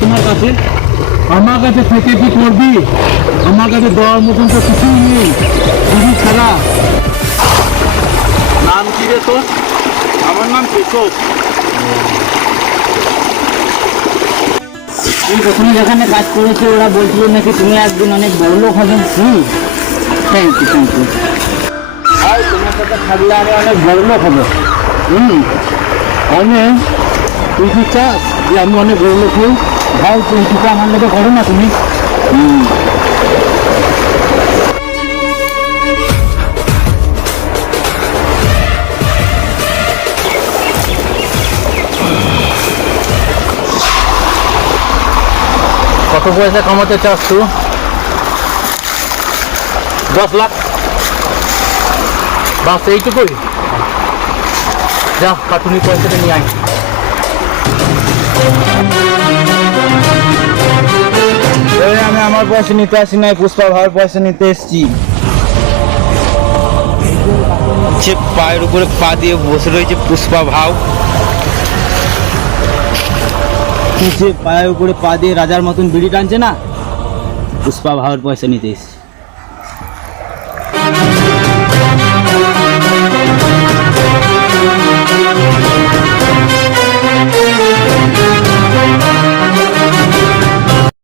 তোমার কাছে আমার কাছে থেকে কি করবি? আমার কাছে দেওয়ার মতন তো কিছুই নেই, শুধু খেলা। নাম কি রে তোর? আমার নাম কেশব। তুমি প্রথমে যেখানে কাজ করেছো ওরা বলছিল নাকি তুমি একদিন অনেক বড় লোক হবে। Thank you thank you. আর তোমার সাথে থাকলে আমি অনেক বড় লোক হবো। অনেক? তুই কি চাস যে আমি অনেক বড় লোক হই? ভাই তুমি কিছু আমার লোকে করো না তুমি। কত পয়সা কামাতে চাস তুই? 10 লাখ? বাস এইটুকুই? যা কাটুনি পয়সাটা নিয়ে আয়। আমি আমার পয়সা নিতে আসি নাই, পুষ্পা ভাইয়ের পয়সা নিতে এসেছি। সে পায়ের উপরে পা দিয়ে বসে রয়েছে পুষ্পা ভাও। সে পায়ের উপরে পা দিয়ে রাজার মতন বিড়ি টানছে না, পুষ্পা ভাওয়ার পয়সা নিতে এসেছি।